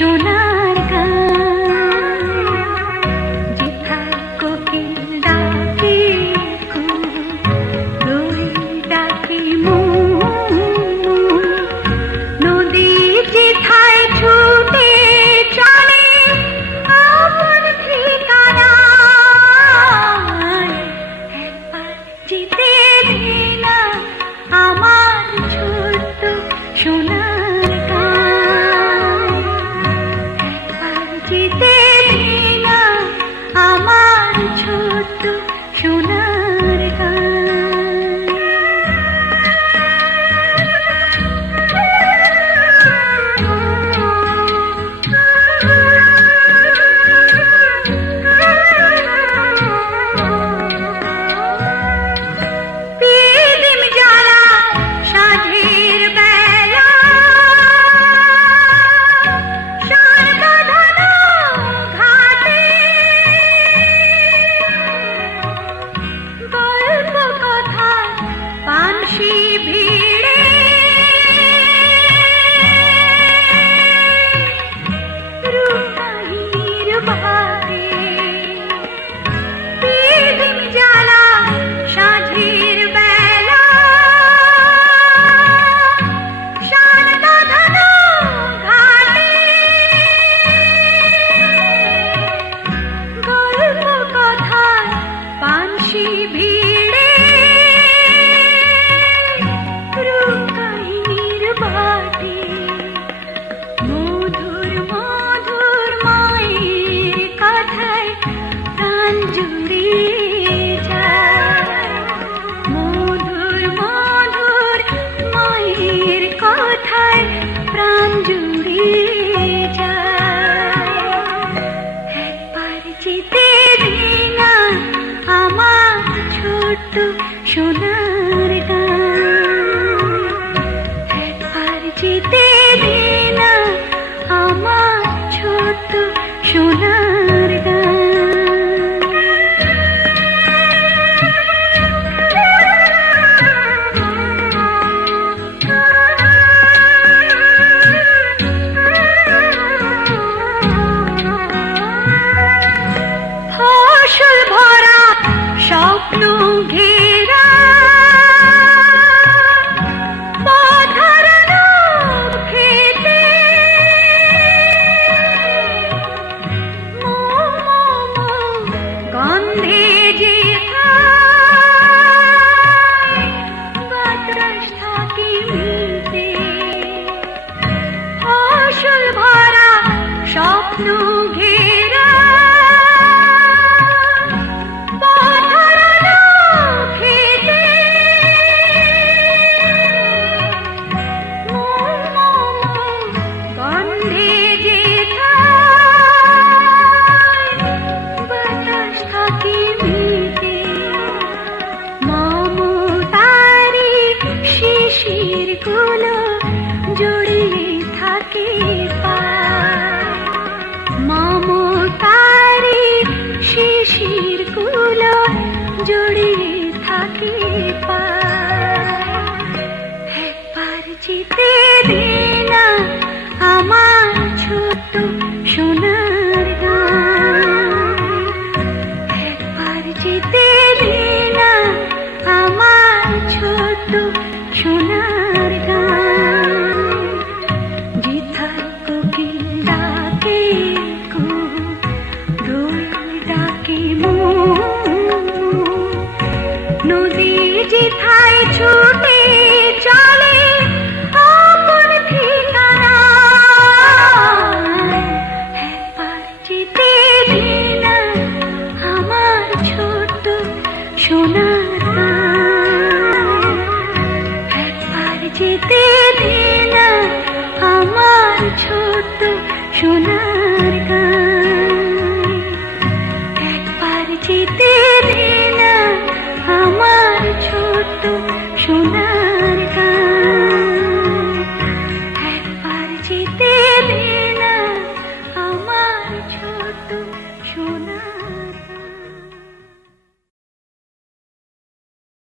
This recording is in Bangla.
সোনার গান যেথায় কোকিল ডাকে রই ডাকে নদী যেথায় ছুটে চলে আপন ঠিকানায় একবার যেতে দে না আমার ছোট্ট সোনার গান একবার যেতে দে না আমার ছোট্ট সোনার সোনার গান একবার যেতে দে না আমার ছোট্ট সোনার ফসল ভরা স্বপ্ন ঘেরা পথহারানো খেতে গন্ধে যেথায় বাতাস থাকে মিলতে ফসল ভরা স্বপ্ন ঘেরা জড়িয়ে থাকে মমতারি শিশির গুলো জড়িয়ে থাকে একবার যেতে দে না আমার ছোট্ট সোনার গান একবার যেতে দে না আমার ছোট্ট সোনার গান যেথায় কোকিল ডাকে রই ডাকে নদী যেথায় ছুটে চলে আপন ঠিকানায় একবার যেতে দে না আমার ছোট্ট সোনার গান একবার যেতে দে না আমার ছোট্ট সোনার